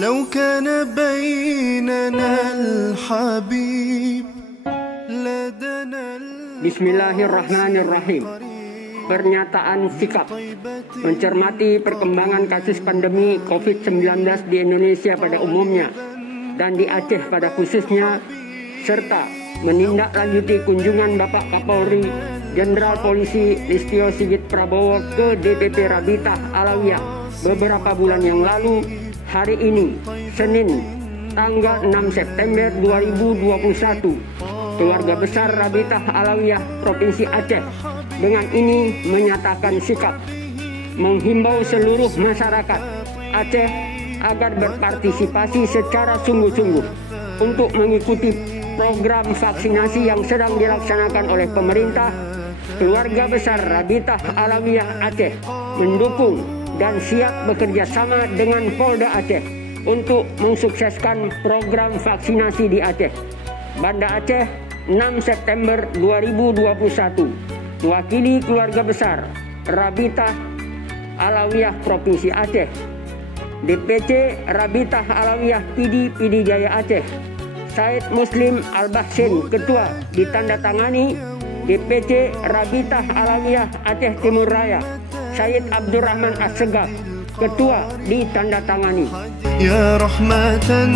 لو كان بيننا الحبيب لدنا. Bismillahirrahmanirrahim. Pernyataan sikap mencermati perkembangan kasus pandemi COVID-19 di Indonesia pada umumnya dan di Aceh pada khususnya, serta menindaklanjuti kunjungan Bapak Kapolri Jenderal Polisi Listio Sigit Prabowo ke DPP Rabithah Alawiyah beberapa bulan yang lalu. Hari ini, Senin, tanggal 6 September 2021, keluarga besar Rabithah Alawiyah Provinsi Aceh dengan ini menyatakan sikap menghimbau seluruh masyarakat Aceh agar berpartisipasi secara sungguh-sungguh untuk mengikuti program vaksinasi yang sedang dilaksanakan oleh pemerintah. Keluarga besar Rabithah Alawiyah Aceh mendukung dan siap bekerja sama dengan Polda Aceh untuk mensukseskan program vaksinasi di Aceh. Banda Aceh, 6 September 2021. Mewakili keluarga besar Rabithah Alawiyah Provinsi Aceh, DPC Rabithah Alawiyah PD Jaya Aceh, Said Muslim Al-Bahsin, Ketua, ditandatangani DPC Rabithah Alawiyah Aceh Timur Raya, Said Abdurrahman Assegaf, Ketua, ditandatangani. Ya rahmatan